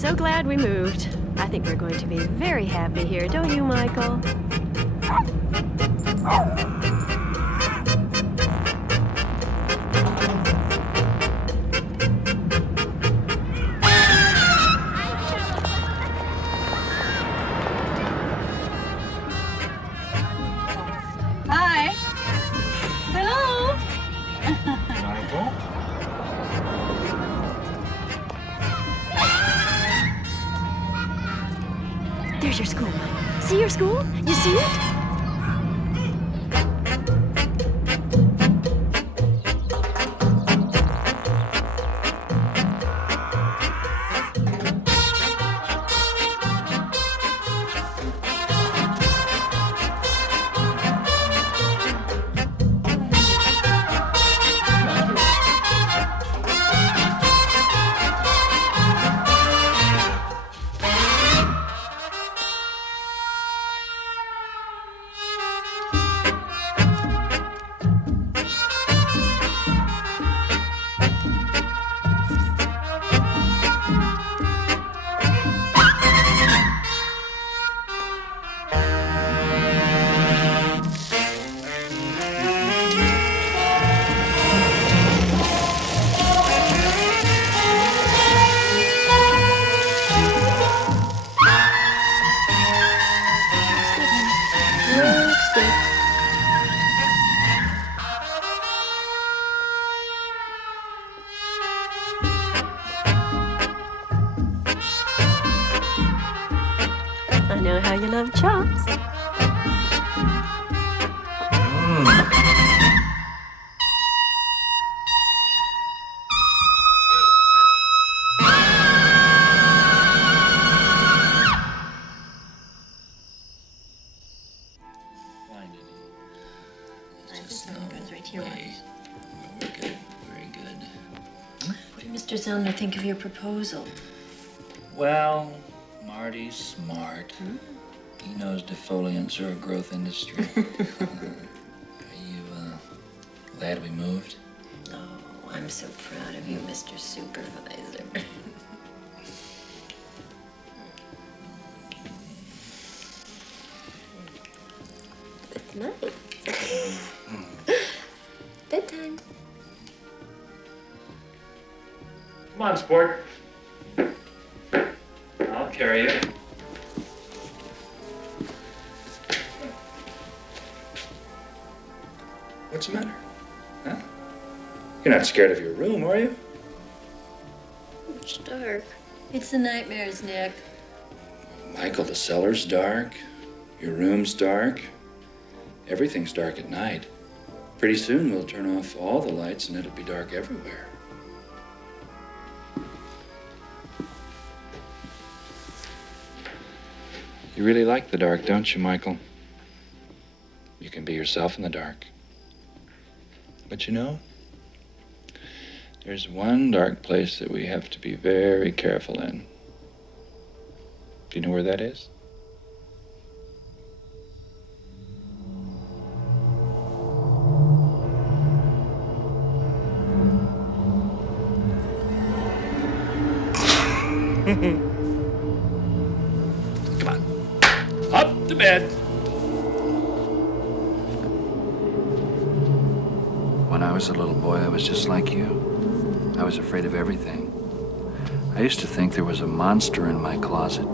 so glad we moved. I think we're going to be very happy here, don't you, Michael? Hi. Hello. Michael? There's your school. See your school? You see it? I know how you love chops. What did Mr. Zellner think of your proposal? Well, Marty's smart. He knows defoliants are a growth industry. Are you glad we moved? Oh, I'm so proud of you, Mr. Supervisor. It's nice. Bedtime. Come on, sport. I'll carry you. What's the matter? Huh? You're not scared of your room, are you? It's dark. It's the nightmares, Nick. Michael, the cellar's dark. Your room's dark. Everything's dark at night. Pretty soon we'll turn off all the lights and it'll be dark everywhere. You really like the dark, don't you, Michael? You can be yourself in the dark. But you know, there's one dark place that we have to be very careful in. Do you know where that is? Come on. Up to bed. When I was a little boy, I was just like you. I was afraid of everything. I used to think there was a monster in my closet.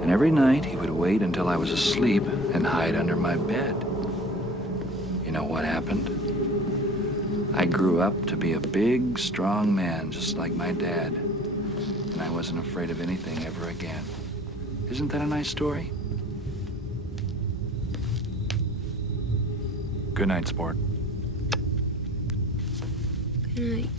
And every night he would wait until I was asleep and hide under my bed. You know what happened? I grew up to be a big, strong man, just like my dad. And I wasn't afraid of anything ever again. Isn't that a nice story? Good night, sport. Good night.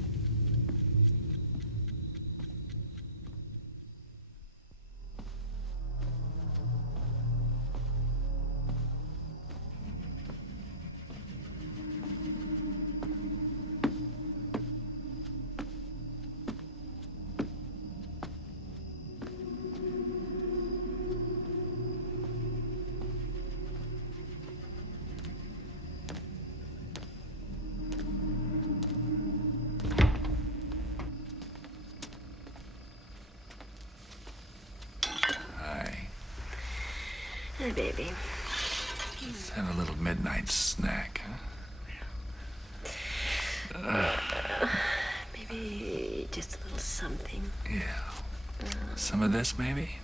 Hi, baby. Let's have a little midnight snack, huh? Maybe just a little something. Yeah. Some of this, maybe?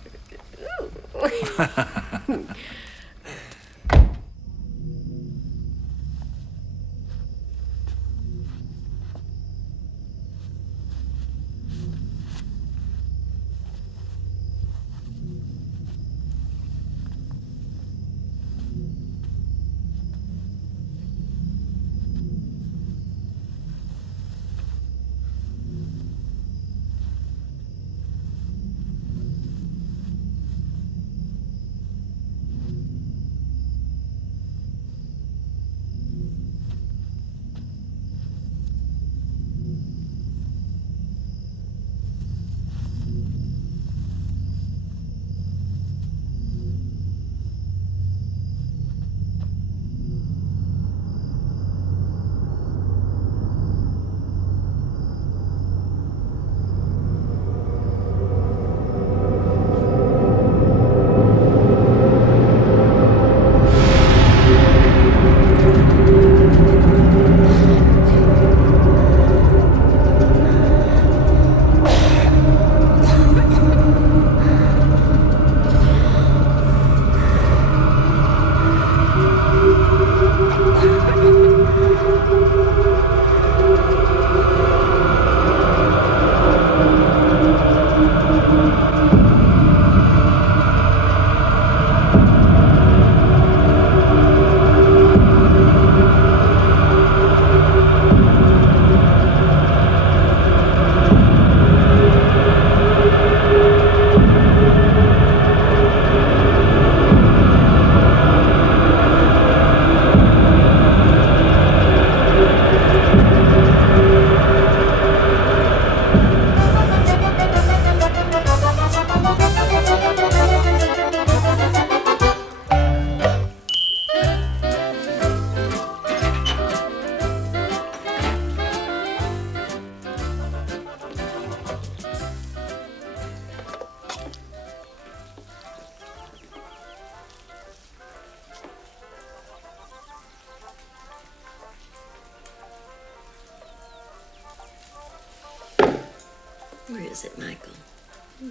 Where is it, Michael?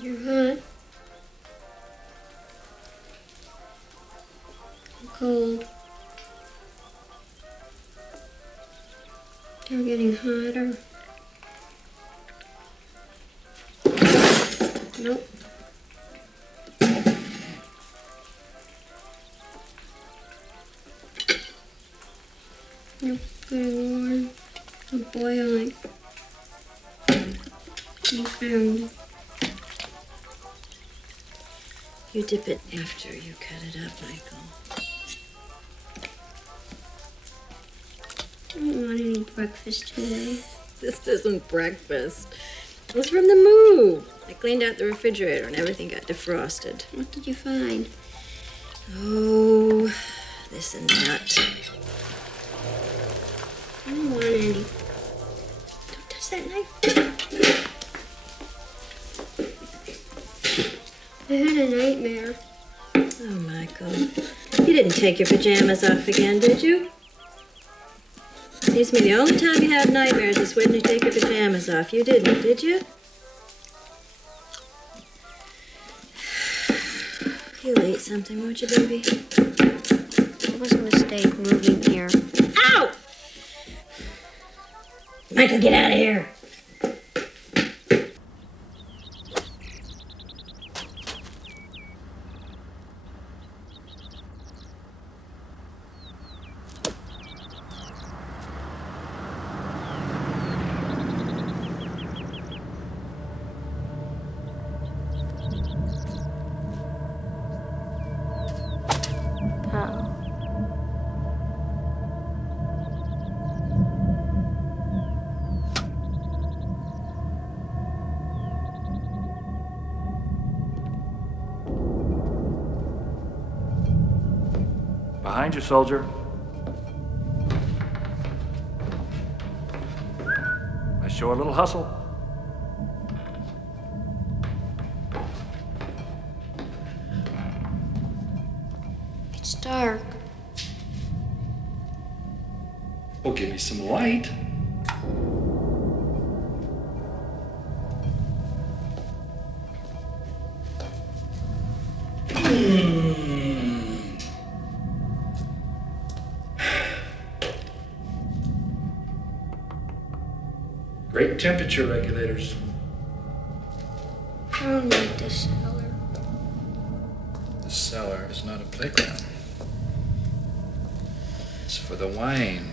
You're hot. I'm cold. You're getting hotter. Nope. You're getting warm. I'm boiling. You found it. You dip it after you cut it up, Michael. I don't want any breakfast today. This isn't breakfast. It was from the move. I cleaned out the refrigerator and everything got defrosted. What did you find? Oh, this and that. I don't want any. Don't touch that knife. I had a nightmare. Oh, Michael. You didn't take your pajamas off again, did you? Seems to me the only time you have nightmares is when you take your pajamas off. You didn't, did you? You'll eat something, won't you, baby? It was a mistake moving here. Ow! Michael, get out of here. Behind you, soldier. Let's show a little hustle. dark. Oh, give me some light. Great temperature regulators. I don't like the cellar. The cellar is not a playground. It's for the wine.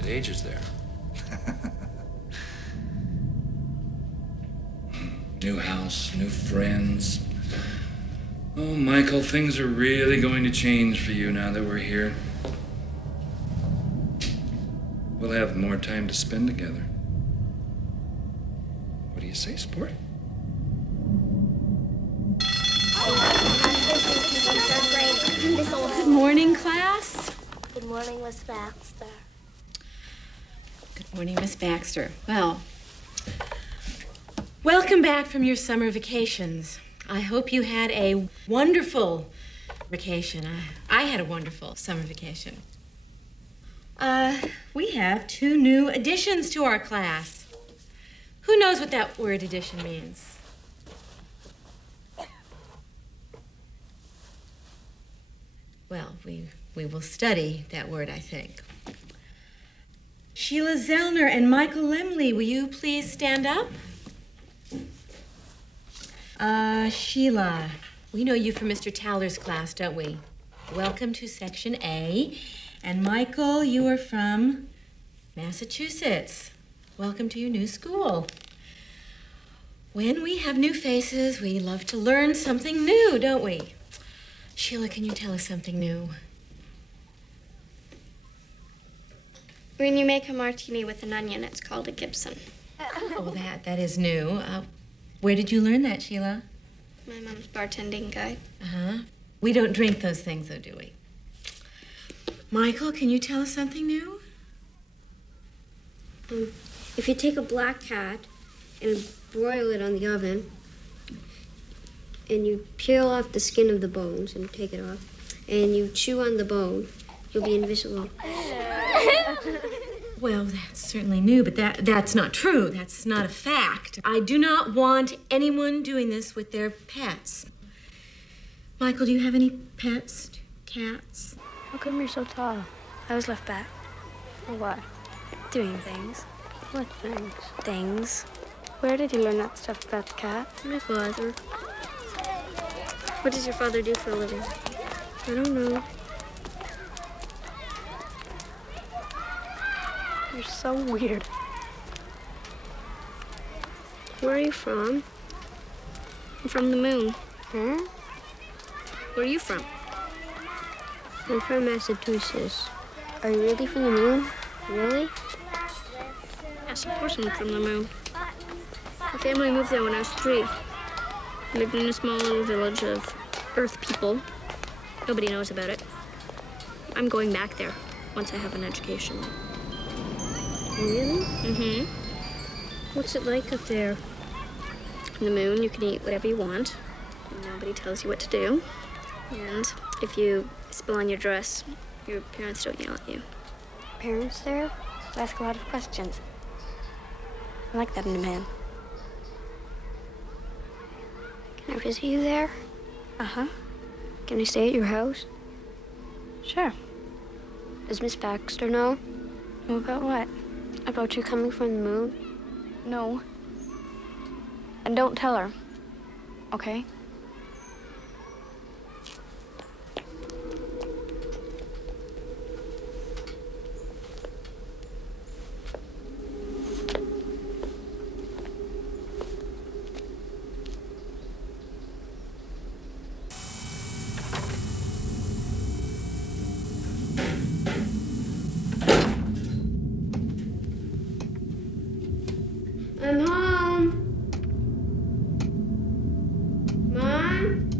It ages there. New house, new friends. Oh, Michael, things are really going to change for you now that we're here. We'll have more time to spend together. What do you say, sport? Good morning, class. Good morning, Miss Baxter. Good morning, Miss Baxter. Well, welcome back from your summer vacations. I hope you had a wonderful vacation. I had a wonderful summer vacation. We have 2 new additions to our class. Who knows what that word addition means? Well, we will study that word, I think. Sheila Zellner and Michael Lemley, will you please stand up? Sheila, we know you from Mr. Towler's class, don't we? Welcome to Section A. And Michael, you are from Massachusetts. Welcome to your new school. When we have new faces, we love to learn something new, don't we? Sheila, can you tell us something new? When you make a martini with an onion, it's called a Gibson. Oh, that is new. Where did you learn that, Sheila? My mom's bartending guide. Uh-huh. We don't drink those things, though, do we? Michael, can you tell us something new? If you take a black cat and broil it on the oven, and you peel off the skin of the bones and take it off, and you chew on the bone, you'll be invisible. Well, that's certainly new, but that's not true. That's not a fact. I do not want anyone doing this with their pets. Michael, do you have any pets? Cats? How come you're so tall? I was left back. For what? Doing things. What things? Things. Where did you learn that stuff about the cat? My father. What does your father do for a living? I don't know. You're so weird. Where are you from? I'm from the moon. Huh? Where are you from? I'm from Massachusetts. Are you really from the moon? Really? Yes, of course I'm from the moon. My family moved there when I was 3. I lived in a small little village of Earth people. Nobody knows about it. I'm going back there once I have an education. Really? Mm-hmm. What's it like up there? On the moon, you can eat whatever you want. And nobody tells you what to do. And if you spill on your dress, your parents don't yell at you. Parents there? Ask a lot of questions. I like that in a man. Can I visit you there? Uh-huh. Can I stay at your house? Sure. Does Miss Baxter know? Know about what? About you coming from the moon? No. And don't tell her, okay? I'm home. Mom?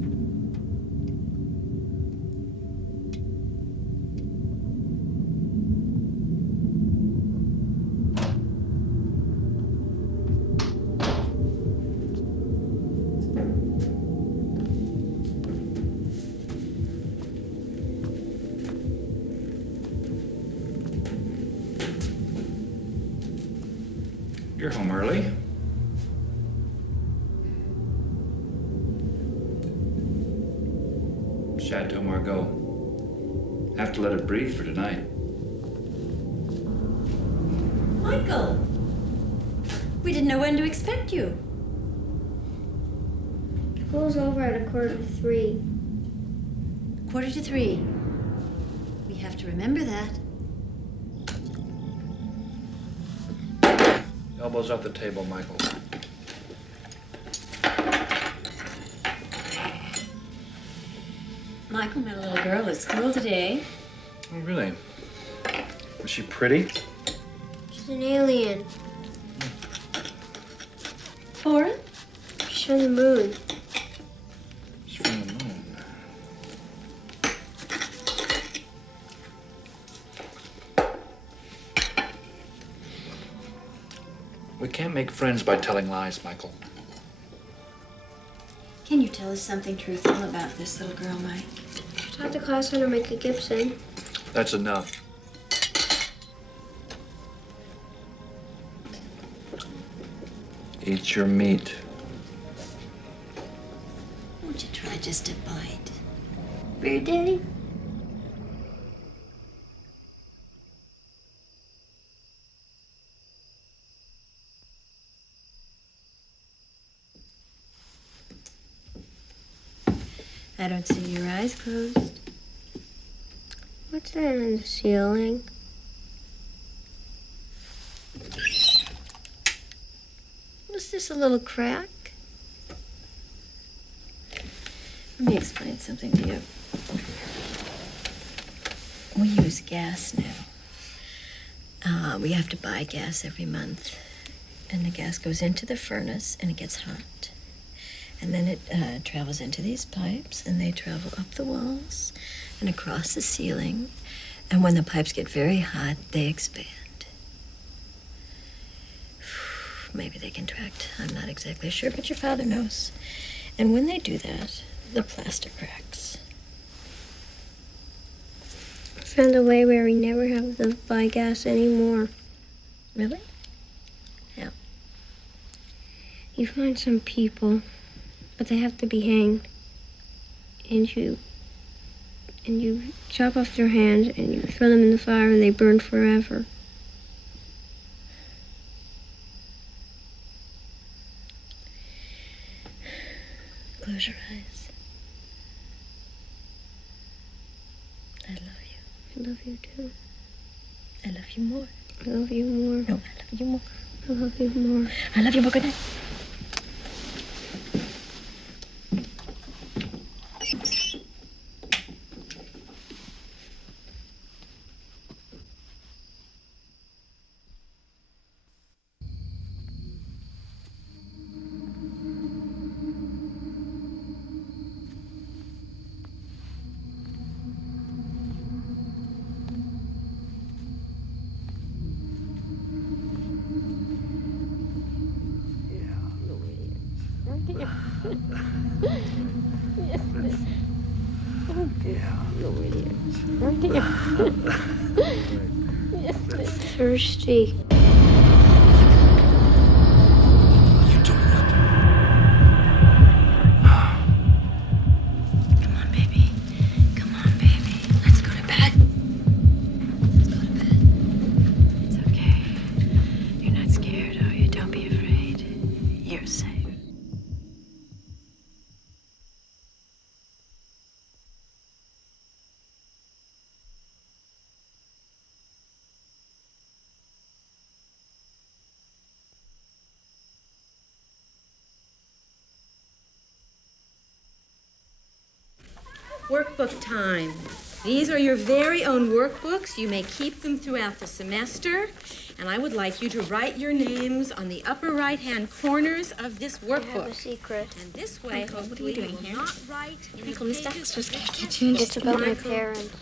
You're home early. Chateau Margaux. Have to let it breathe for tonight. Michael! We didn't know when to expect you. School's over at 2:45. 2:45. We have to remember that. Elbows off the table, Michael. Michael met a little girl at school today. Oh, really? Was she pretty? She's an alien. Foreign? She's from the moon. She's from the moon. We can't make friends by telling lies, Michael. Can you tell us something truthful about this little girl, Mike? She taught the class how to make a Gibson. That's enough. Eat your meat. Won't you try just a bite? For your daddy? I don't see your eyes closed. What's that on the ceiling? Was this a little crack? Let me explain something to you. We use gas now. We have to buy gas every month. And the gas goes into the furnace and it gets hot. And then it travels into these pipes and they travel up the walls and across the ceiling. And when the pipes get very hot, they expand. Maybe they contract. I'm not exactly sure, but your father knows. And when they do that, the plaster cracks. I found a way where we never have to buy gas anymore. Really? Yeah. You find some people, but they have to be hanged. And you chop off their hands and you throw them in the fire and they burn forever. Close your eyes. I love you. I love you too. I love you more. I love you more. No, I love you more. I love you more. I love you more. Good night. Thirsty. Come on, baby. Come on, baby. Let's go to bed. Let's go to bed. It's okay. You're not scared, are you? Don't be afraid. You're safe. Workbook time. These are your very own workbooks. You may keep them throughout the semester. And I would like you to write your names on the upper right-hand corners of this I have workbook. a secret. And this way, Michael, what are you hopefully, doing you will here? not write in Michael, the Miss pages Dexter's of gonna this get you in workbook. It's about my Michael, parents.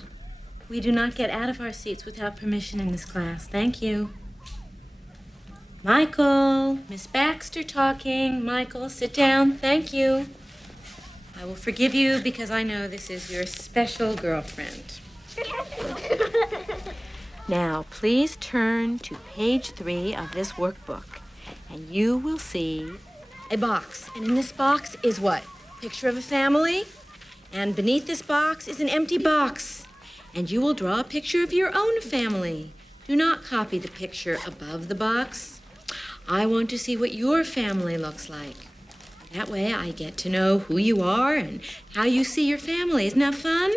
we do not get out of our seats without permission in this class. Thank you. Michael, Miss Baxter talking. Michael, sit down. Thank you. I will forgive you because I know this is your special girlfriend. Now, please turn to page 3 of this workbook. and you will see a box. And in this box is what? Picture of a family. And beneath this box is an empty box. And you will draw a picture of your own family. Do not copy the picture above the box. I want to see what your family looks like. That way I get to know who you are and how you see your family. Isn't that fun?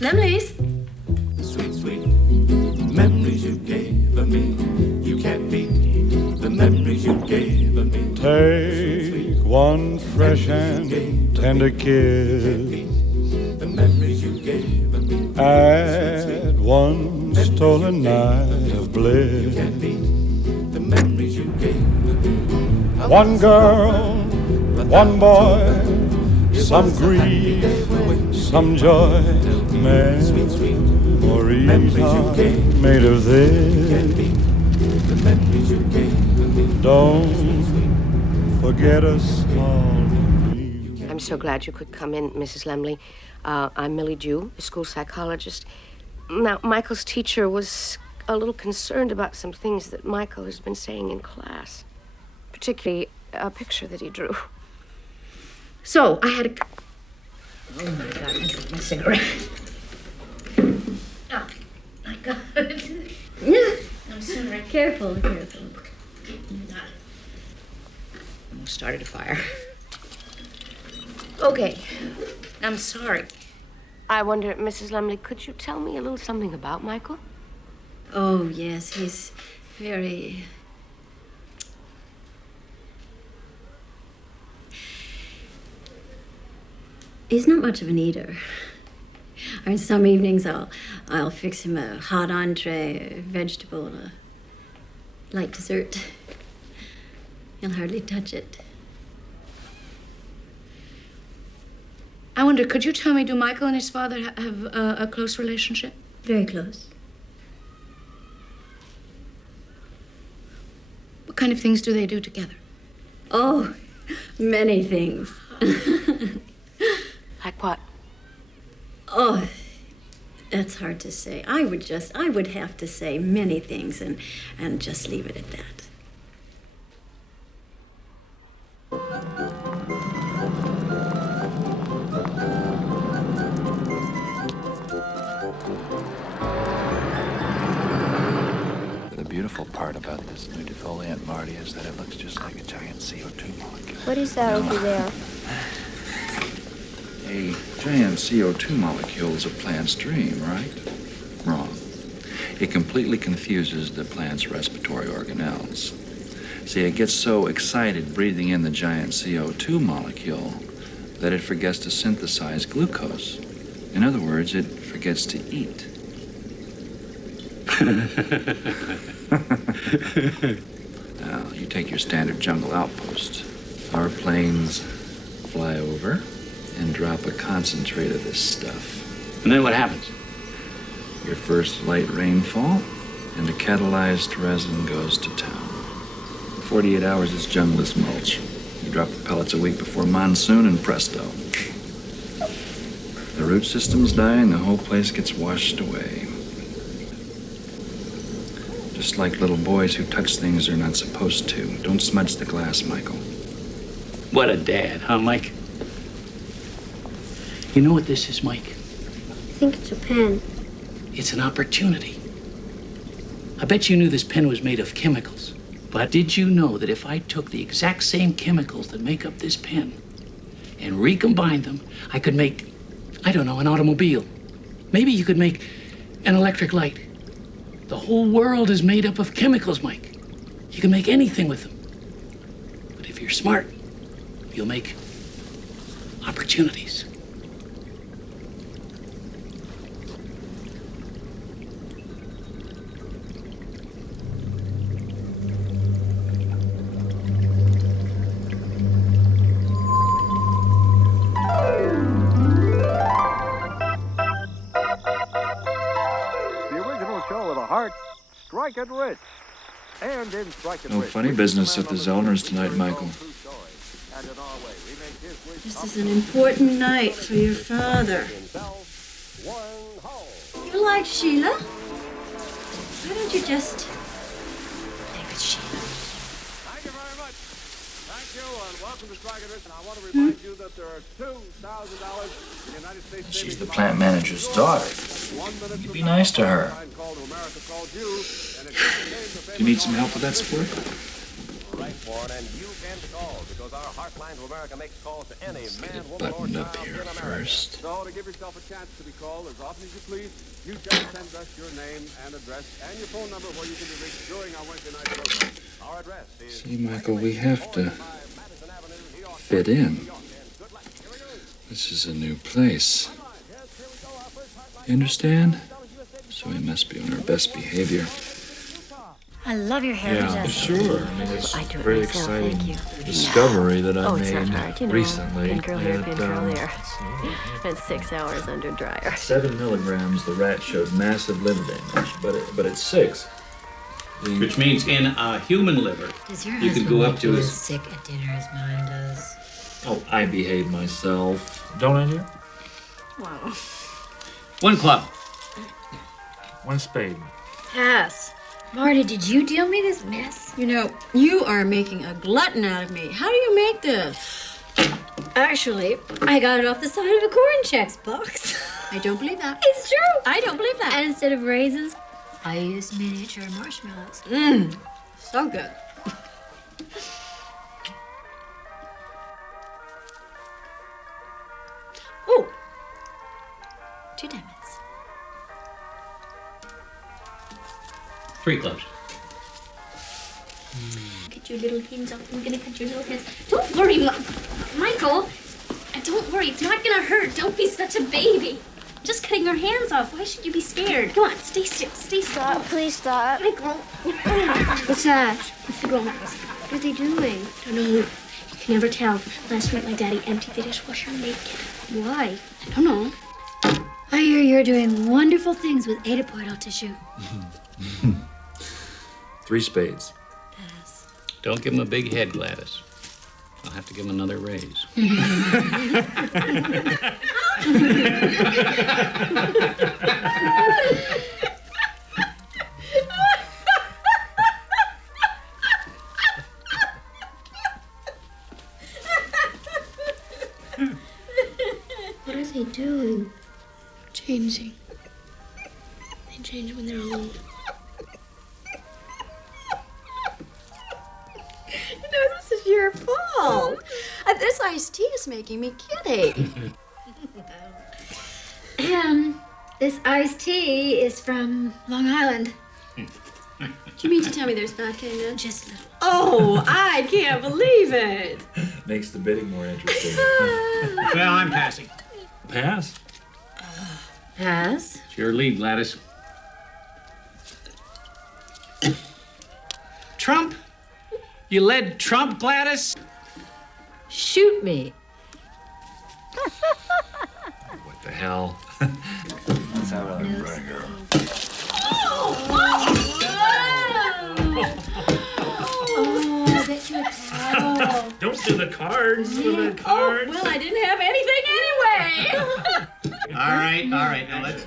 Lemleys. Sweet, sweet memories you gave of me. You can't beat the memories you gave of me. Take one fresh and tender kiss. The memories you gave of me. Add one stolen night of bliss. The memories you gave of me. One girl, one boy, some grief, some joy. Memories are made of this. The memories you gave of me. Don't forget a small dream. I'm so glad you could come in, Mrs. Lemley. I'm Millie Dew, a school psychologist. Now, Michael's teacher was a little concerned about some things that Michael has been saying in class, particularly a picture that he drew. So, I had a... Oh, my God, I dropped my cigarette. Oh, my God. I'm sorry. Careful. Almost started a fire. Okay, I'm sorry. I wonder, Mrs. Lemley, could you tell me a little something about Michael? Oh, yes, he's very... He's not much of an eater. On some evenings, I'll fix him a hot entree, a vegetable, a light dessert. He'll hardly touch it. I wonder, could you tell me, do Michael and his father have a close relationship? Very close. What kind of things do they do together? Oh, many things. Like what? Oh, that's hard to say. I would have to say many things and just leave it at that. The beautiful part about this new defoliant, Marty, is that it looks just like a giant CO2 molecule. What is that over there? A giant CO2 molecule is a plant's dream, right? Wrong. It completely confuses the plant's respiratory organelles. See, it gets so excited breathing in the giant CO2 molecule that it forgets to synthesize glucose. In other words, it forgets to eat. Now, you take your standard jungle outpost. Our planes fly over and drop a concentrate of this stuff. And then what happens? Your first light rainfall, and the catalyzed resin goes to town. In 48 hours, it's jungless mulch. You drop the pellets a week before monsoon, and presto. The root systems die, and the whole place gets washed away. Just like little boys who touch things they're not supposed to. Don't smudge the glass, Michael. What a dad, huh, Mike? You know what this is, Mike? I think it's a pen. It's an opportunity. I bet you knew this pen was made of chemicals. But did you know that if I took the exact same chemicals that make up this pen and recombined them, I could make, I don't know, an automobile. Maybe you could make an electric light. The whole world is made up of chemicals, Mike. You can make anything with them. But if you're smart, you'll make opportunities. Strike it rich. And in Strike It No Rich, funny business at the Zellners tonight, Michael. This is an important night for your father. You like Sheila? Why don't you just play with Sheila? Thank you very much. Thank you, and welcome to Strike It Rich. And I want to remind you that there are $2,000 in the United States. She's the plant manager's daughter. You'd be nice to her. Do you need some help with that sport? Right, Warren, and you can call because our Heartline to America makes calls to any man, woman, or Button child up here in America. first. So to give yourself a chance to be called as often as you please, you just send us your name and address and your phone number where you can be reached during our Wednesday night program. Our address is... See, Michael, we have to fit in. This is a new place. You understand? So we must be on our best behavior. I love your hair. Yeah, sure. I mean, it's I a do it very myself, exciting thank you. discovery that I it's not made hard, you know. recently. Pin curl here, pin curl that, there. And 6 hours under dryer. 7 milligrams, the rat showed massive liver damage, but it's 6. Which means in a human liver, Does your you could husband go up make to you his... as sick at dinner as mine does? Oh, I behave myself. Don't I, dear? Wow. 1 club. 1 spade. Pass. Marty, did you deal me this mess? You know, you are making a glutton out of me. How do you make this? Actually, I got it off the side of a corn Chex box. I don't believe that. It's true. I don't believe that. And instead of raisins, I used miniature marshmallows. Mmm, so good. Oh, 2 diamonds. 3 clubs. Get your little hands off. I'm gonna cut your little hands. Don't worry, Michael. Don't worry. It's not gonna hurt. Don't be such a baby. I'm just cutting your hands off. Why should you be scared? Come on, stay still. Stay still. Stop, please stop. Michael. What's that? It's the grown ups. What are they doing? Don't know. You can never tell. Last night my daddy emptied the dishwasher naked. Why? I don't know. I hear you're doing wonderful things with Adipoidal tissue. 3 spades. Pass. Don't give him a big head, Gladys. I'll have to give him another raise. What are they doing? Changing. They change when they're alone. You know, this is your fault. This iced tea is making me giddy. This iced tea is from Long Island. Do you mean to tell me there's vodka in it? Just a little. Oh, I can't believe it. Makes the bidding more interesting. Well, I'm passing. Pass? Pass. It's your lead, Gladys. You led Trump, Gladys? Shoot me. What the hell? Let's have another burger. Oh, I bet you a towel. Don't do the cards. Do the cards. Well, I didn't have anything anyway. All right.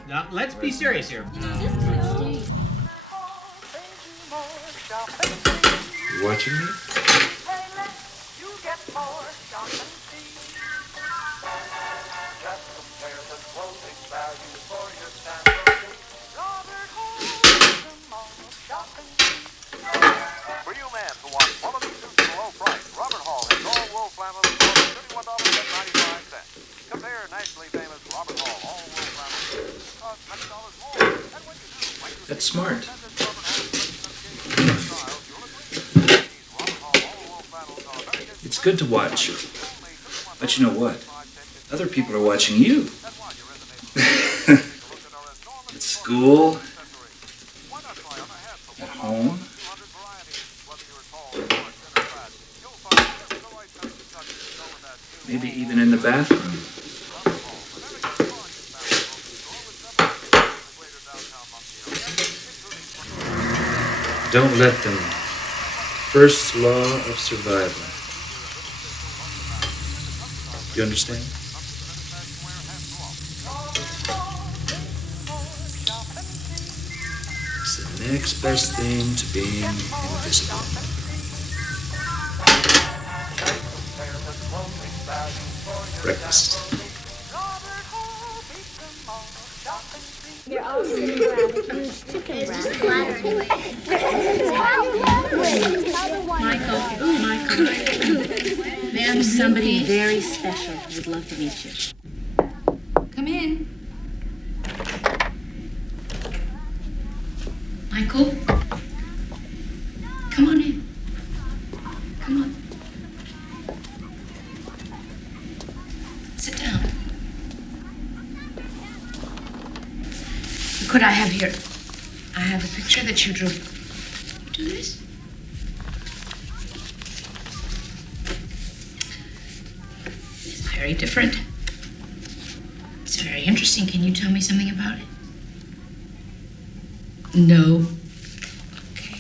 Now let's be serious here. You watching me? For you men who want quality suits at a low price, Robert Hall has all wool flannels for $31.95. Compare nationally famous Robert Hall all wool flannels cost $100 more. And when you do, That's smart. It's good to watch But you know what? Other people are watching you. At school, at home. Maybe even in the bathroom. Don't let them. First law of survival. Do you understand? It's the next best thing to being invisible. Breakfast. You're all sitting around a huge chicken breast. Michael. Ma'am, somebody very special would love to meet you. Come in. Michael? Come on in. Come on. Sit down. Could I have here? I have a picture that you drew. Do this? It's very different. It's very interesting. Can you tell me something about it? No. Okay.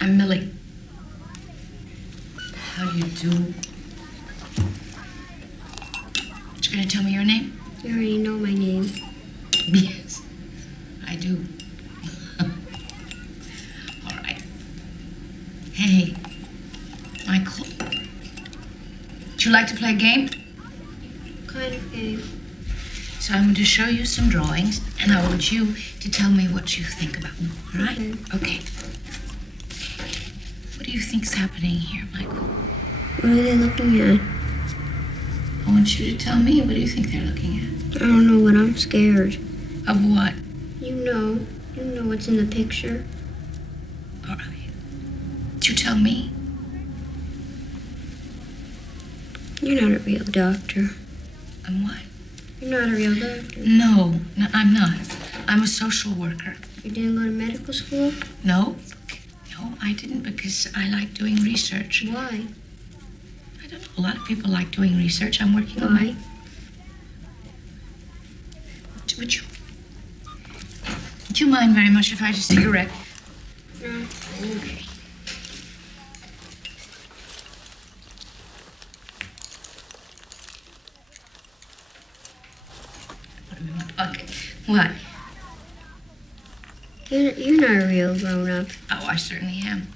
I'm Millie. How do you do? You gonna tell me your name? You already know my name. Yes, I do. All right. Hey, Michael. Would you like to play a game? Kind of game. So I'm going to show you some drawings, and I want you to tell me what you think about them. All right? Okay. What do you think's happening here, Michael? What are they looking at? I want you to tell me. What do you think they're looking at? I don't know, but I'm scared. Of what? You know what's in the picture. All right. Did you tell me? You're not a real doctor. I'm what? You're not a real doctor. No, I'm not. I'm a social worker. You didn't go to medical school? No, I didn't because I like doing research. Why? I don't know. A lot of people like doing research. I'm working on Why? Would you mind very much if I just take a rec? No. Okay. Put them in my pocket. What? You're not a real grown-up. Oh, I certainly am.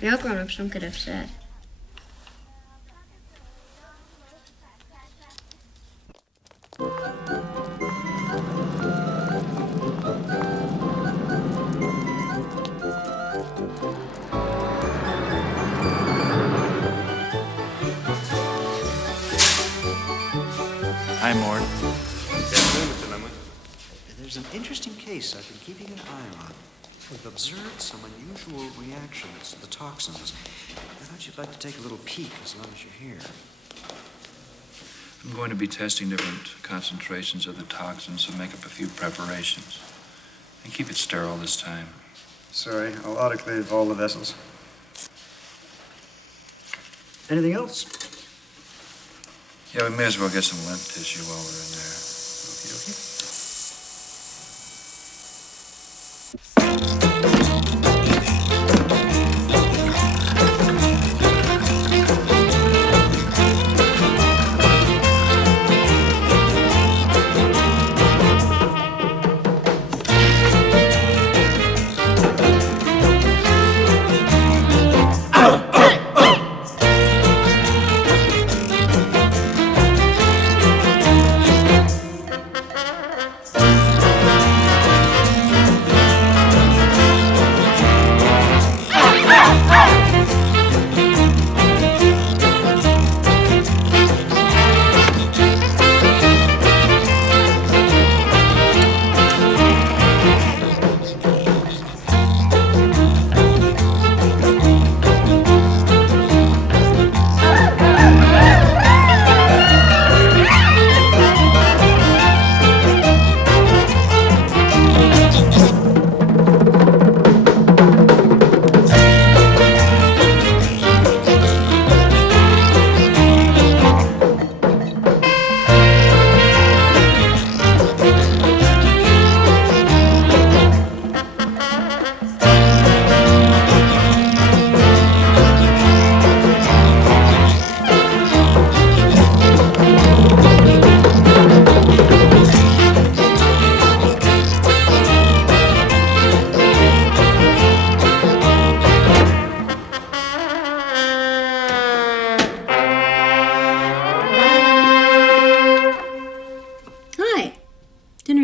Real grown-ups don't get upset. Hi, Mort. There's an interesting case I've been keeping an eye on. We've observed some unusual reactions to the toxins. I thought you'd like to take a little peek as long as you're here. I'm going to be testing different concentrations of the toxins to make up a few preparations. And keep it sterile this time. Sorry, I'll autoclave all the vessels. Anything else? Yeah, we may as well get some lymph tissue while we're in there. Okay.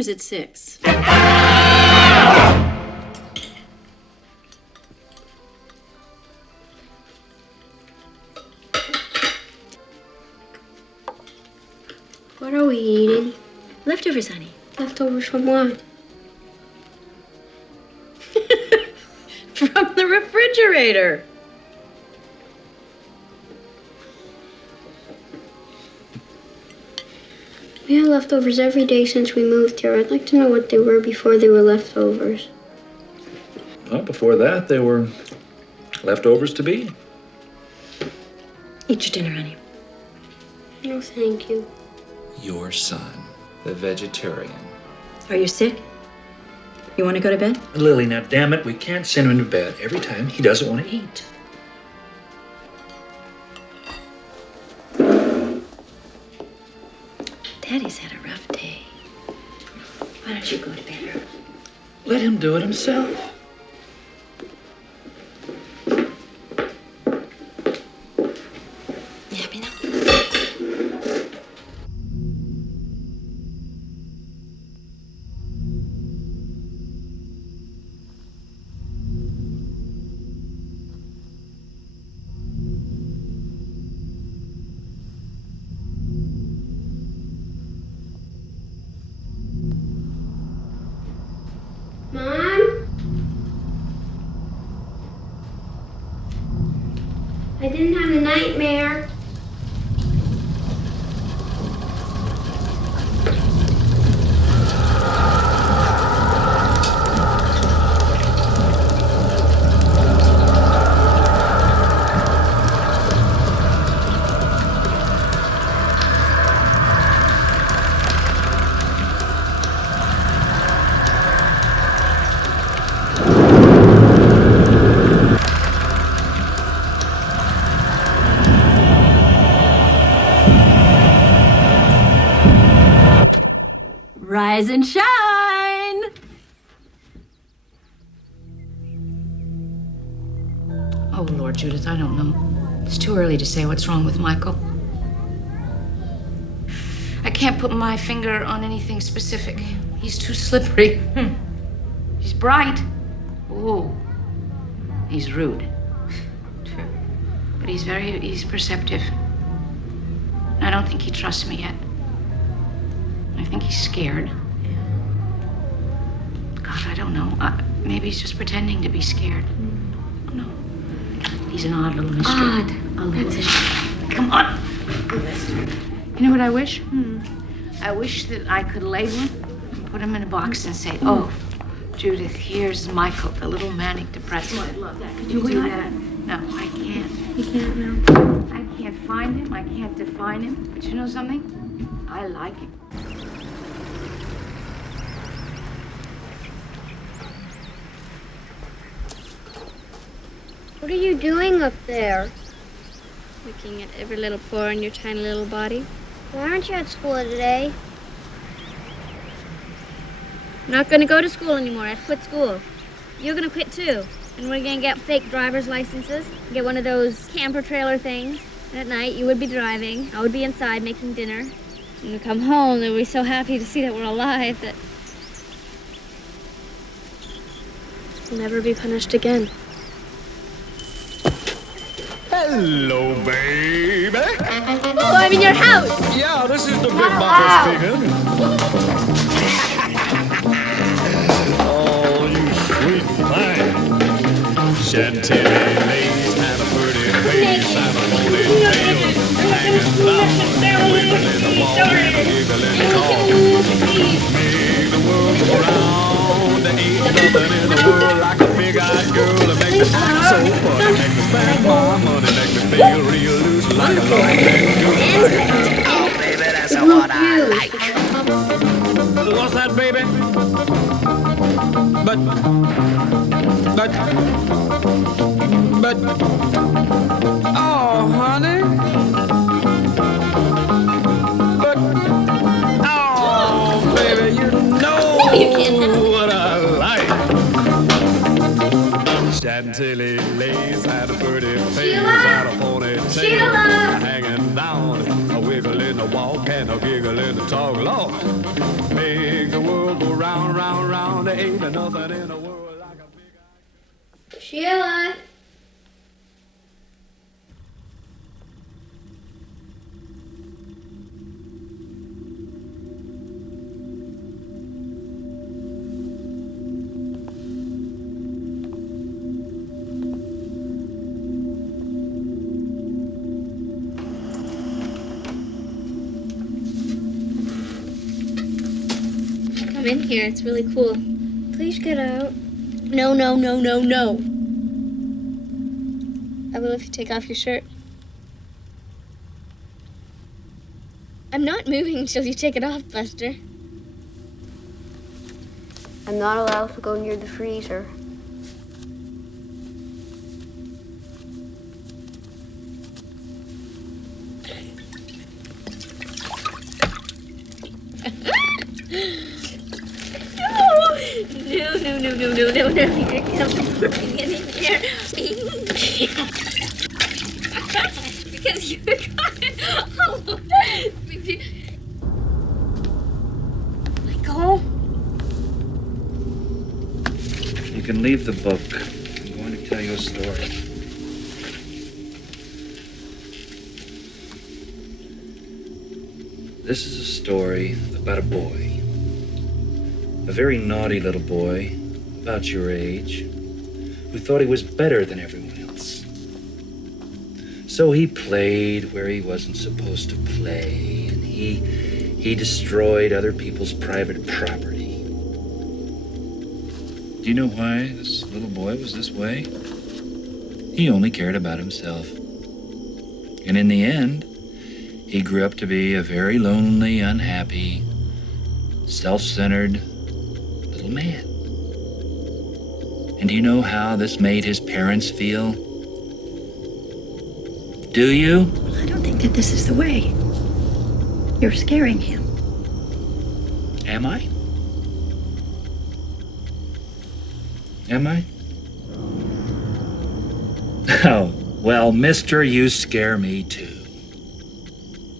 Dinner's at 6. What are we eating? Leftovers, honey. Leftovers from what? From the refrigerator. We had leftovers every day since we moved here. I'd like to know what they were before they were leftovers. Well, before that, they were leftovers to be. Eat your dinner, honey. No, thank you. Your son, the vegetarian. Are you sick? You want to go to bed? Lily, now damn it, we can't send him to bed every time he doesn't want to eat. Daddy's had a rough day. Why don't you go to bed? Let him do it himself. You happy now? Mom? I didn't have a nightmare. Rise and shine! Oh, Lord, Judith, I don't know. It's too early to say what's wrong with Michael. I can't put my finger on anything specific. He's too slippery. He's bright. Ooh. He's rude. True. But he's perceptive. I don't think he trusts me yet. I think he's scared. God, I don't know. Maybe he's just pretending to be scared. No. He's an odd little mystery. Odd. A little That's it. mystery. Come on. You know what I wish? I wish that I could label him and put him in a box and say, oh, Judith, here's Michael, the little manic depressive. I'd love that. Could You you do would? that? No, I can't. You can't now. I can't find him. I can't define him. But you know something? I like him. What are you doing up there? Looking at every little pore in your tiny little body. Why aren't you at school today? I'm not gonna go to school anymore. I quit school. You're gonna quit too. And we're gonna get fake driver's licenses, get one of those camper trailer things. And at night, you would be driving. I would be inside making dinner. And we'd come home, and we'd be so happy to see that we're alive that We'll never be punished again. Hello, baby. Oh, I'm in your house! Yeah, this is the Big Bopper speaking. Oh, you sweet thing. Chantilly lace and a pretty face and a lonely tail hanging down, wiggling the wall and a giggling dog. Make the world go round. There ain't nothing in the world like a big-eyed girl that make me act so funny, make me spend my money, make me feel real loose like a long-neck goose. Oh, baby, that's what I like. What's that, baby? But, oh, honey. But, oh, baby, you know what I like. Chantilly lace and a pretty face and a ponytail hanging down, a wiggle in the walk and a giggle in the talk. Lord, make the world go Ain't nothing in the world like a big Sheila! Come in here, it's really cool. Please get out. No, no, no, no, no. I will if you take off your shirt. I'm not moving until you take it off, Buster. I'm not allowed to go near the freezer. No. You're coming in here. Because you got it. Oh. Michael? You can leave the book. I'm going to tell you a story. This is a story about a boy. A very naughty little boy, about your age, who thought he was better than everyone else. So he played where he wasn't supposed to play, and he destroyed other people's private property. Do you know why this little boy was this way? He only cared about himself. And in the end, he grew up to be a very lonely, unhappy, self-centered little man. And do you know how this made his parents feel? Do you? I don't think that this is the way. You're scaring him. Am I? Am I? Oh, well, mister, you scare me too.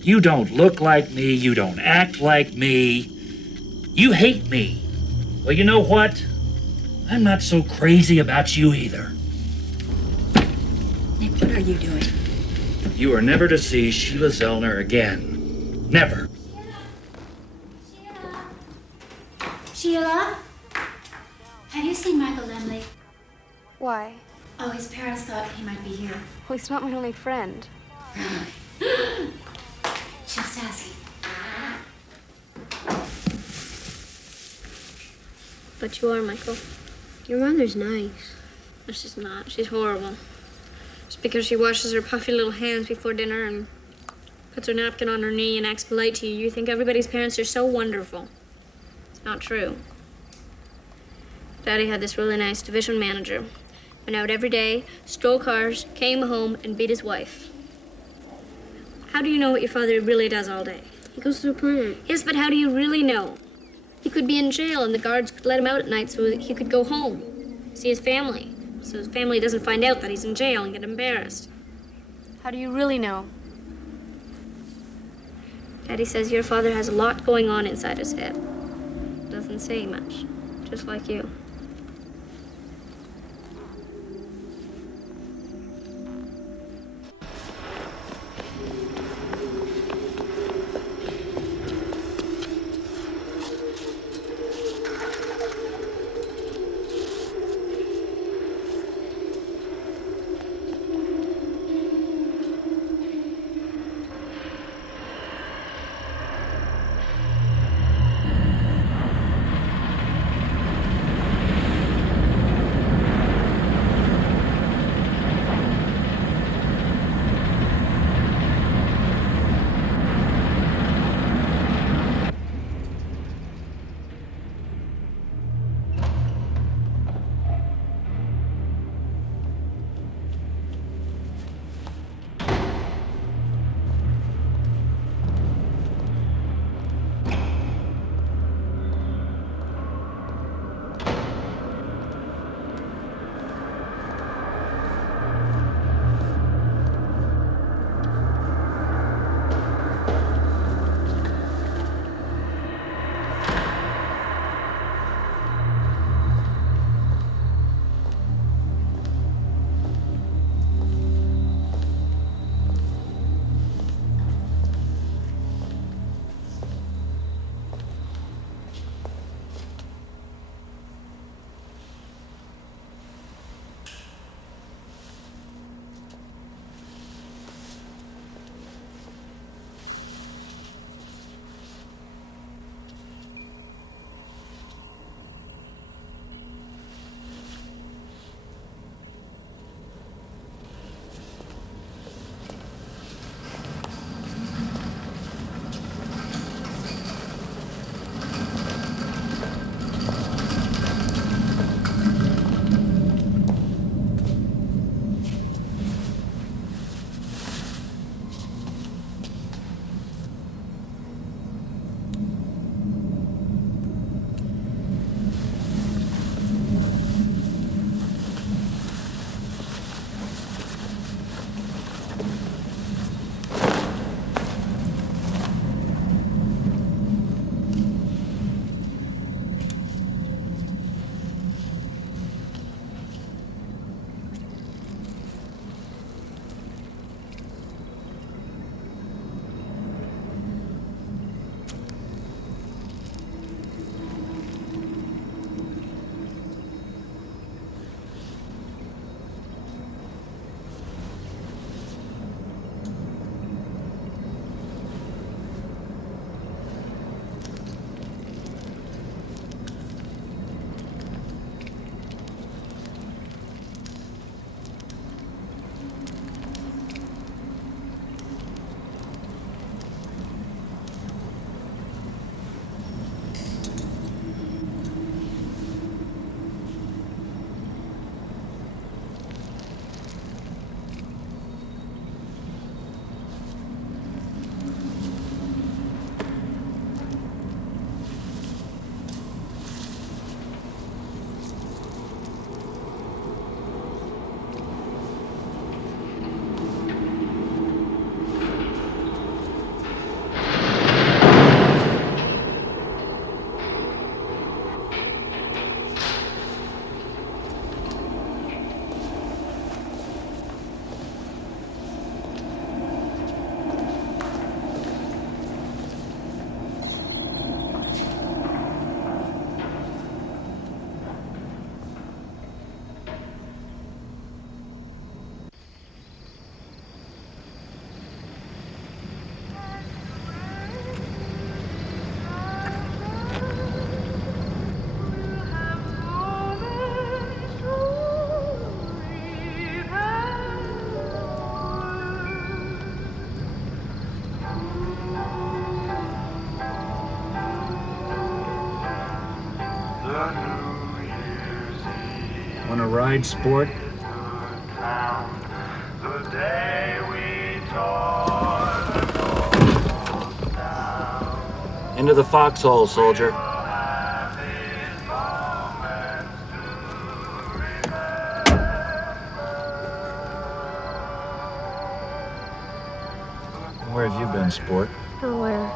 You don't look like me, you don't act like me. You hate me. Well, you know what? I'm not so crazy about you either. Nick, what are you doing? You are never to see Sheila Zellner again. Never. Sheila? Have you seen Michael Lemley? Why? Oh, his parents thought he might be here. Well, he's not my only friend. Just asking. But you are, Michael. Your mother's nice. No, she's not. She's horrible. Just because she washes her puffy little hands before dinner and puts her napkin on her knee and acts polite to you, you think everybody's parents are so wonderful. It's not true. Daddy had this really nice division manager. Went out every day, stole cars, came home, and beat his wife. How do you know what your father really does all day? He goes to the plant. Yes, but how do you really know? He could be in jail and the guards could let him out at night so that he could go home, see his family, so his family doesn't find out that he's in jail and get embarrassed. How do you really know? Daddy says your father has a lot going on inside his head. Doesn't say much, just like you. Want a ride, sport? Into the foxhole, soldier. Where have you been, sport? Nowhere.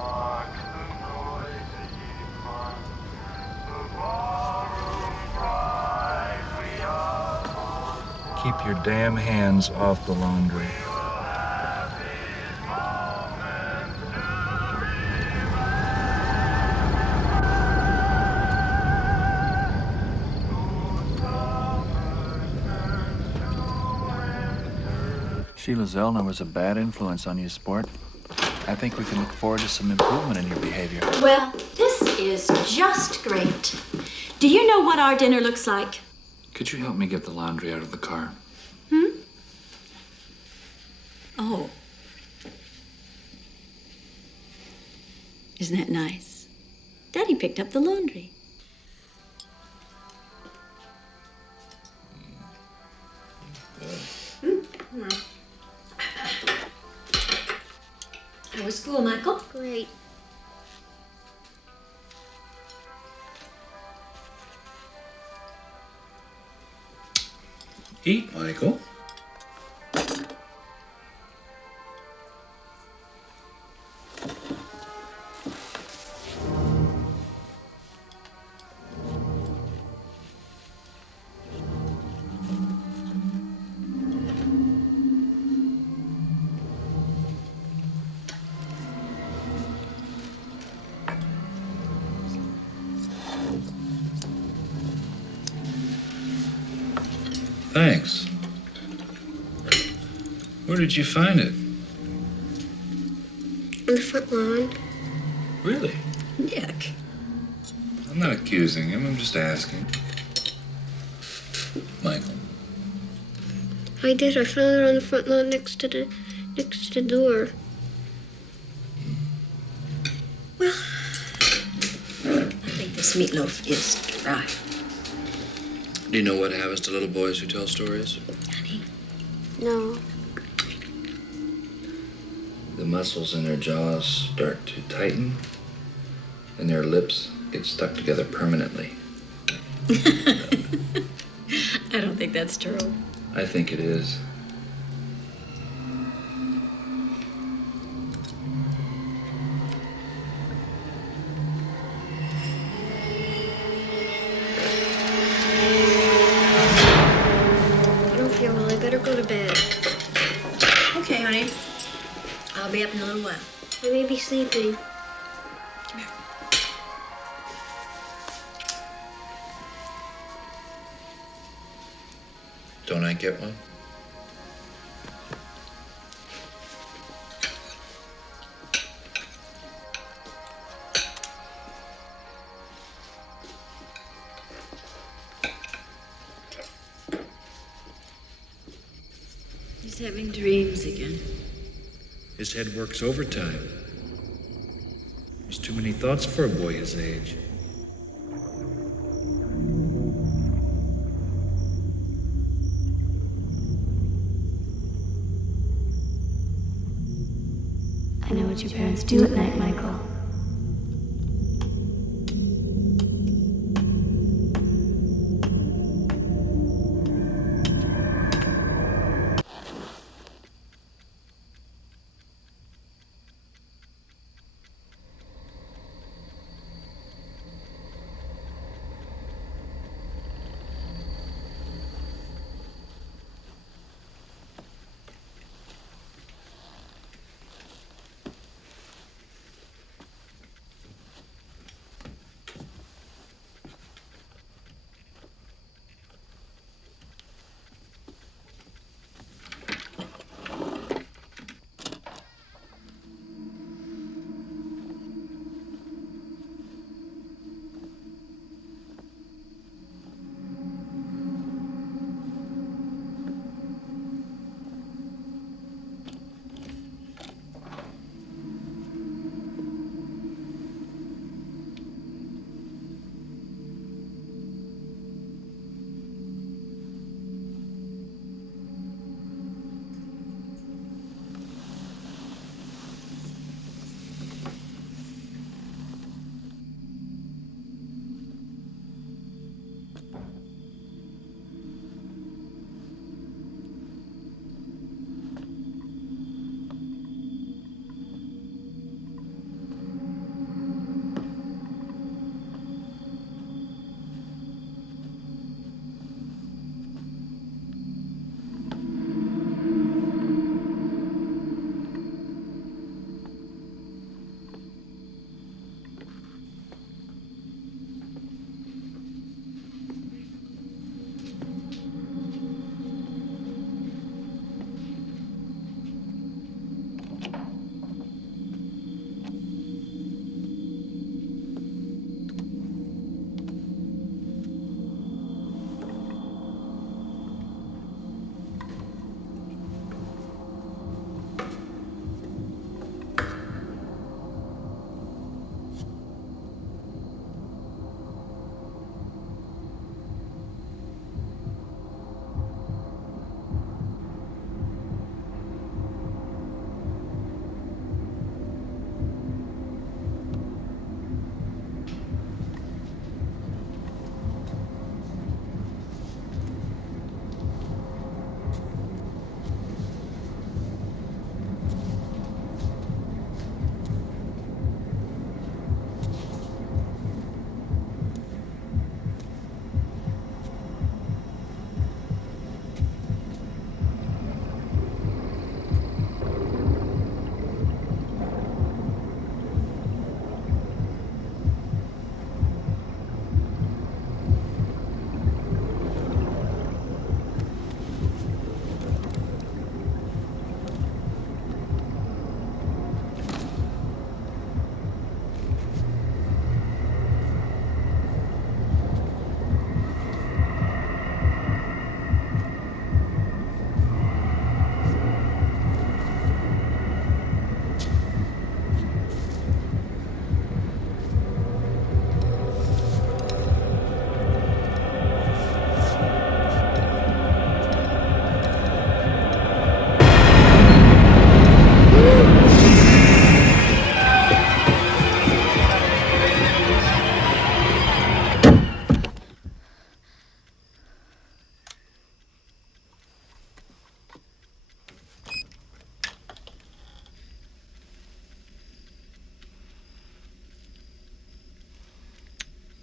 Keep your damn hands off the laundry. Sheila Zellner was a bad influence on you, sport. I think we can look forward to some improvement in your behavior. Well, this is just great. Do you know what our dinner looks like? Could you help me get the laundry out of the car? Oh. Isn't that nice? Daddy picked up the laundry. How was school, Michael? Great. Eat, Michael. Thanks. Where did you find it? On the front lawn. Really? Nick. I'm not accusing him, I'm just asking. Michael. I did. I found it on the front lawn next to the door. Well, I think this meatloaf is dry. Do you know what happens to little boys who tell stories? Honey. No. The muscles in their jaws start to tighten, and their lips get stuck together permanently. I don't think that's true. I think it is. I don't feel well. I better go to bed. Okay, honey. I'll be up in a little while. I may be sleeping. Don't I get one? He's having dreams again. His head works overtime. There's too many thoughts for a boy his age. I know what your parents do at night, Michael.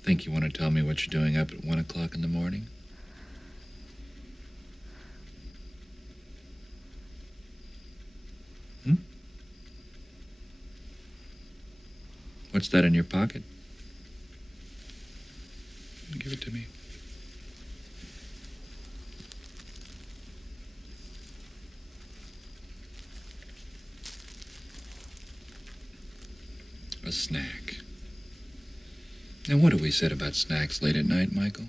Think you want to tell me what you're doing up at 1 o'clock in the morning? What's that in your pocket? Give it to me. A snack. Now, what have we said about snacks late at night, Michael?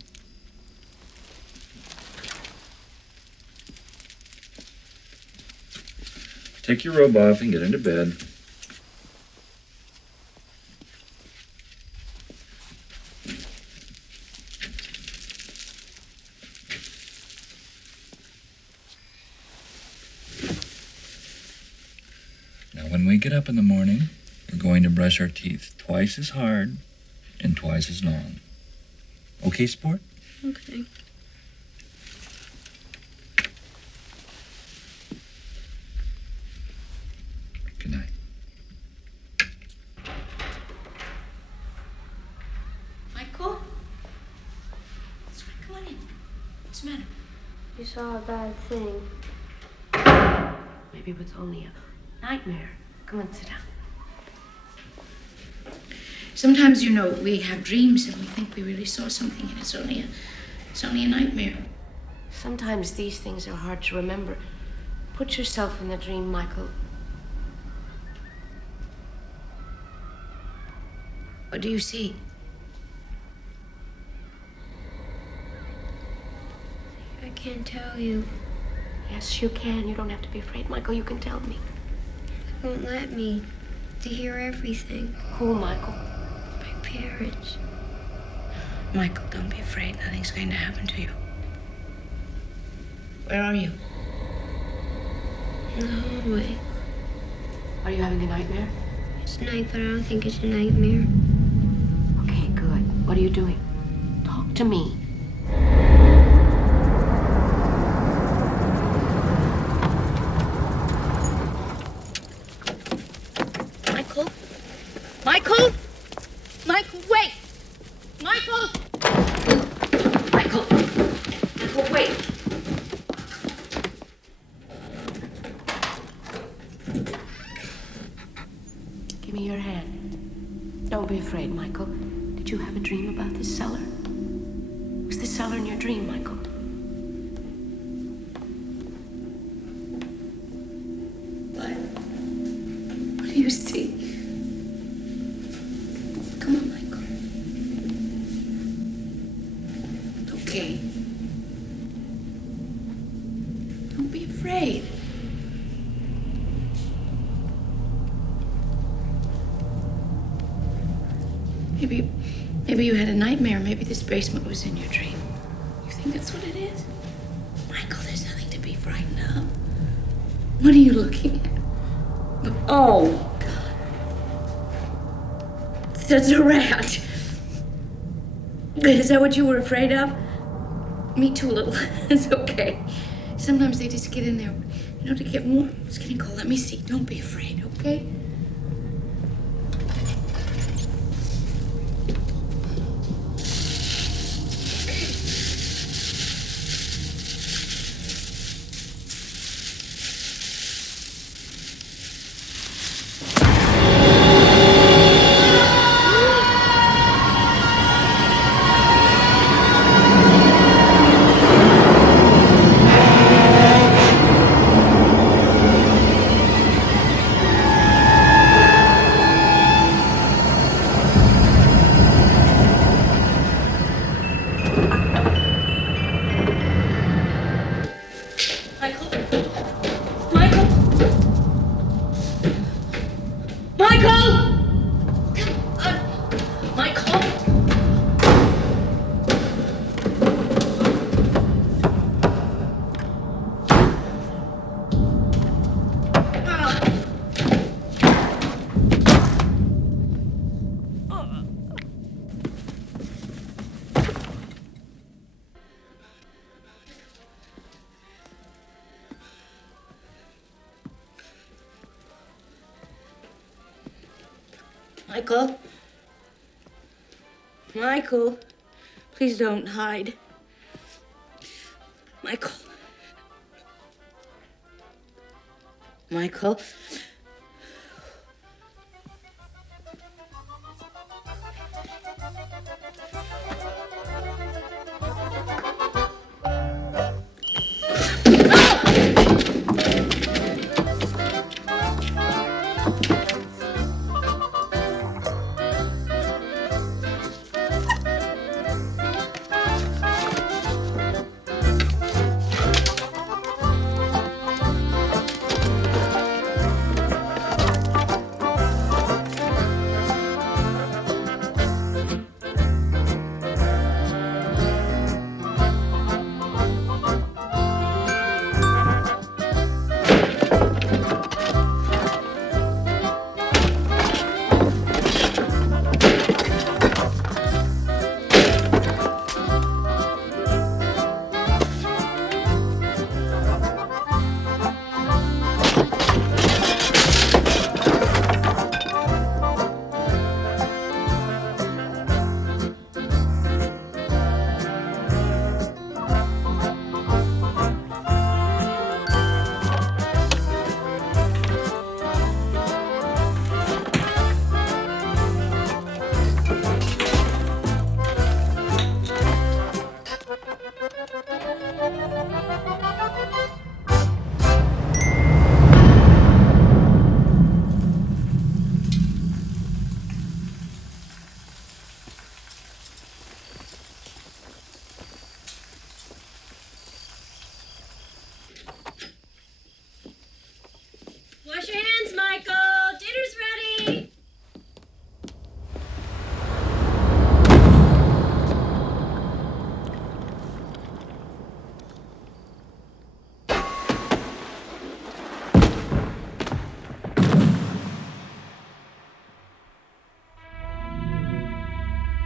Take your robe off and get into bed. Now, when we get up in the morning, we're going to brush our teeth twice as hard and twice as long. Okay, sport? Okay. Good night. Michael? Come on in. What's the matter? You saw a bad thing. Maybe it was only a nightmare. Come on, sit down. Sometimes, you know, we have dreams and we think we really saw something and it's only a nightmare. Sometimes these things are hard to remember. Put yourself in the dream, Michael. What do you see? I can't tell you. Yes, you can. You don't have to be afraid, Michael. You can tell me. It won't let me to hear everything. Who, Michael? My parents. Michael, don't be afraid. Nothing's going to happen to you. Where are you? In the hallway. Are you having a nightmare? It's night, but I don't think it's a nightmare. Okay, good. What are you doing? Talk to me. Michael? Michael? Michael, wait! Michael! Michael! Michael, wait! Give me your hand. Don't be afraid, Michael. Did you have a dream about this cellar? Was the cellar in your dream, Michael? What do you see? Come on, Michael. Okay. Don't be afraid. Maybe you had a nightmare. Maybe this basement was in your dream. You think that's what it is? Michael, there's nothing to be frightened of. What are you looking at? Oh, God. That's a rat. Is that what you were afraid of? Me too, a little. It's okay. Sometimes they just get in there, you know, to get warm. It's getting cold. Let me see. Don't be afraid, okay? Michael? Michael, please don't hide. Michael. Michael. Wash your hands, Michael. Dinner's ready.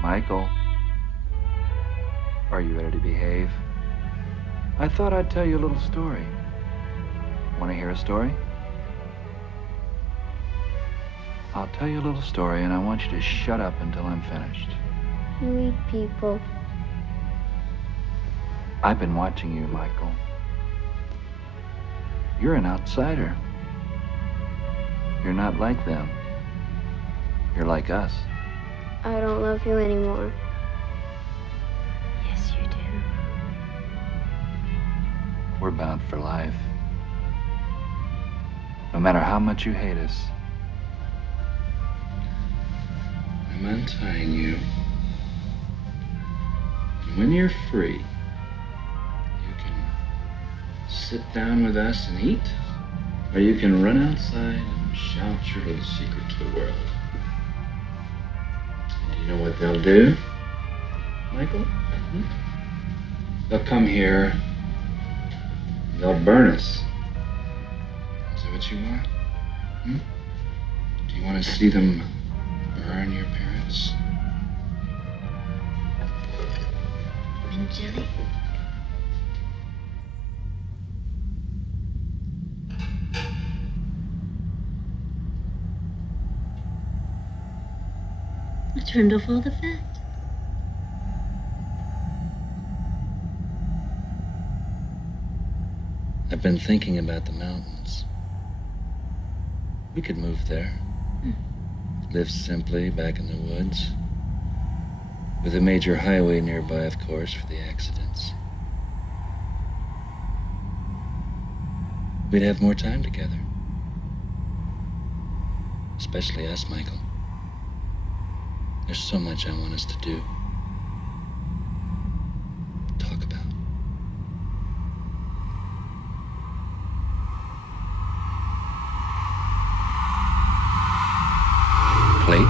Michael, are you ready to behave? I thought I'd tell you a little story. Want to hear a story? I'll tell you a little story, and I want you to shut up until I'm finished. You eat people. I've been watching you, Michael. You're an outsider. You're not like them. You're like us. I don't love you anymore. Yes, you do. We're bound for life. No matter how much you hate us. I'm untying you. And when you're free, you can sit down with us and eat, or you can run outside and shout your little secret to the world. And do you know what they'll do, Michael? They'll come here, they'll burn us. Is that what you want? Do you want to see them burn your parents? And jelly? I trimmed off all the fat. I've been thinking about the mountains. We could move there. Live simply back in the woods. With a major highway nearby, of course, for the accidents. We'd have more time together. Especially us, Michael. There's so much I want us to do. Talk about. Plate?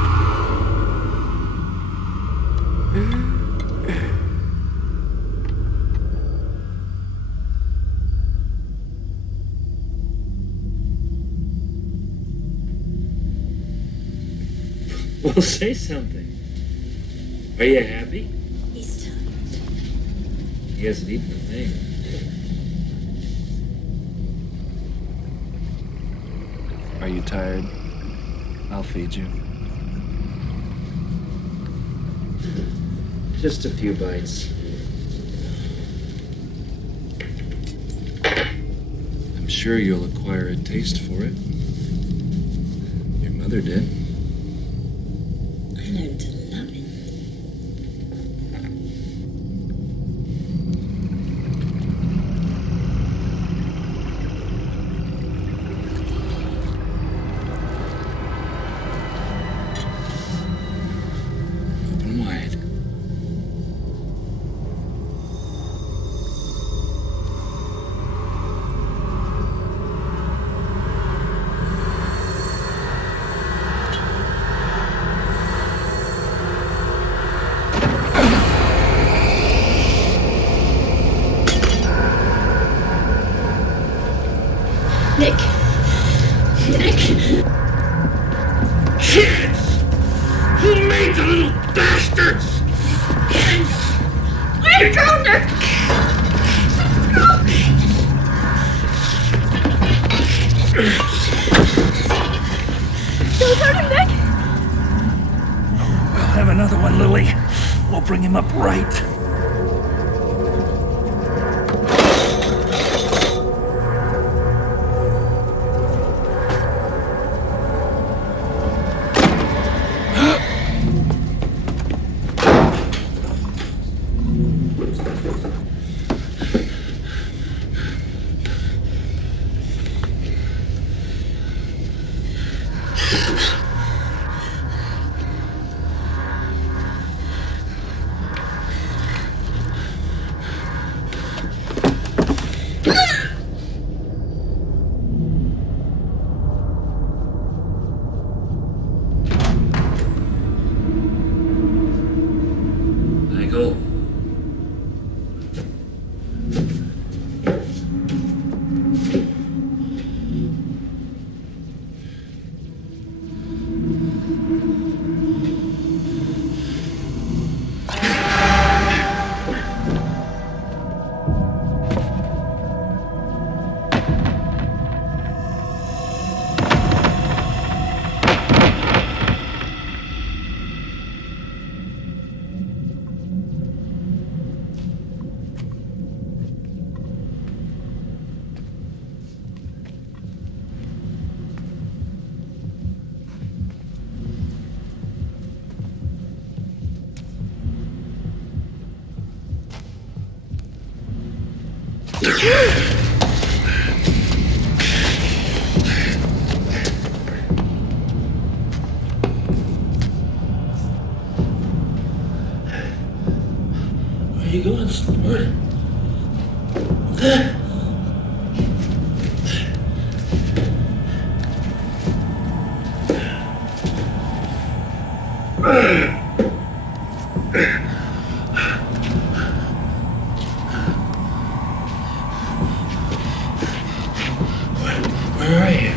Well, say something. Are you happy? He's tired. He hasn't eaten a thing. Are you tired? I'll feed you. Just a few bites. I'm sure you'll acquire a taste for it. Your mother did. I learned to love it. Open wide. Nick. Kids! Who made the little bastards? Let her go, Nick! Don't hurt him, Nick! We'll have another one, Lily. We'll bring him up right. Michael. Where are you going, Stuart? Where are you?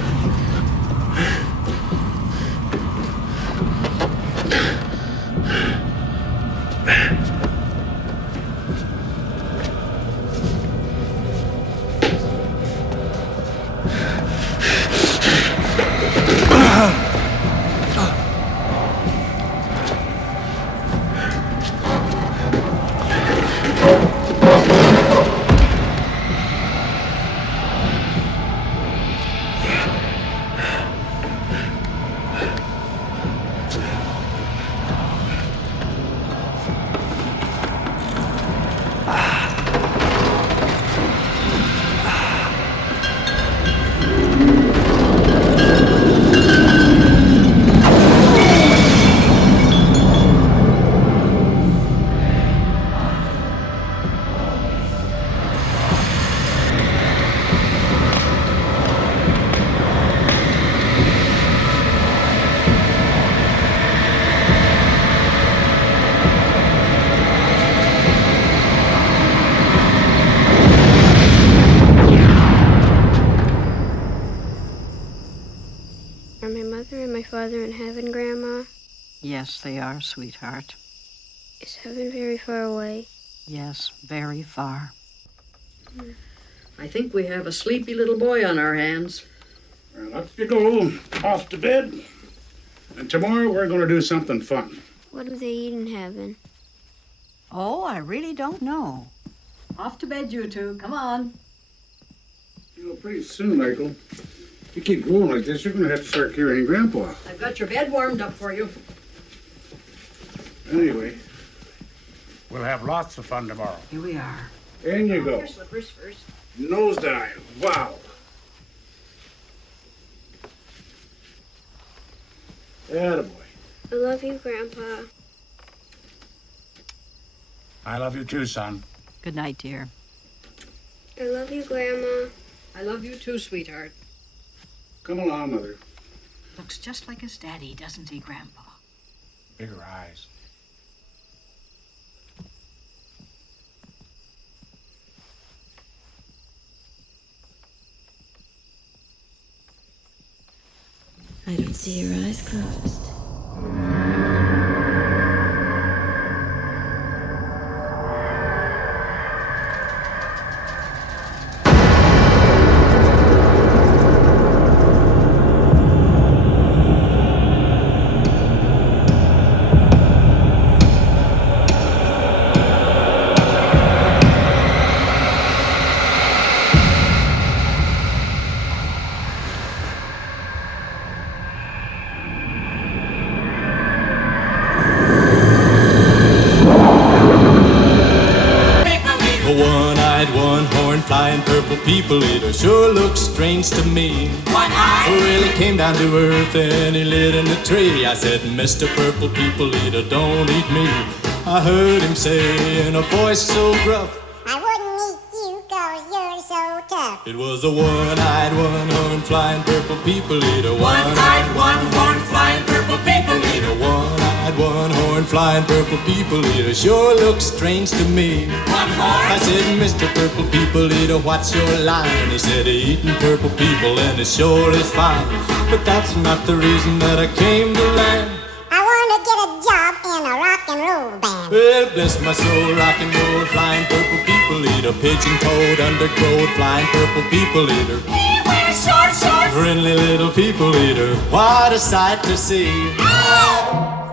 Are my mother and my father in heaven, Grandma? Yes, they are, sweetheart. Is heaven very far away? Yes, very far. I think we have a sleepy little boy on our hands. Well, up you go, off to bed. And tomorrow we're going to do something fun. What do they eat in heaven? Oh, I really don't know. Off to bed, you two. Come on. You know, pretty soon, Michael, if you keep growing like this, you're going to have to start carrying Grandpa. I've got your bed warmed up for you. Anyway, we'll have lots of fun tomorrow. Here we are. In you go. Your slippers first. Nosedive. Wow. Attaboy. I love you, Grandpa. I love you too, son. Good night, dear. I love you, Grandma. I love you too, sweetheart. Come along, Mother. Looks just like his daddy, doesn't he, Grandpa? Bigger eyes. I don't see your eyes closed. Flying purple people eater sure looks strange to me. One eye? Well, he came down to earth and he lit in a tree. I said, Mr. Purple People Eater, don't eat me. I heard him say in a voice so gruff, I wouldn't eat you 'cause you're so tough. it was a one-eyed, one-horned flying purple people eater. One-eyed, one-horned flying purple people eater. One-eyed, one-horned flying purple people eater sure looks strange to me. One horn? I said, Mr. Purple People Eater, what's your line? He said, eating purple people and it sure is fine. But that's not the reason that I came to land. I want to get a job in a rock and roll band. Well, bless my soul, rock and roll, flying purple people eater, pigeon-toed, undergrowth, flying purple people eater. He wears short shorts. Friendly little people eater, what a sight to see. Oh!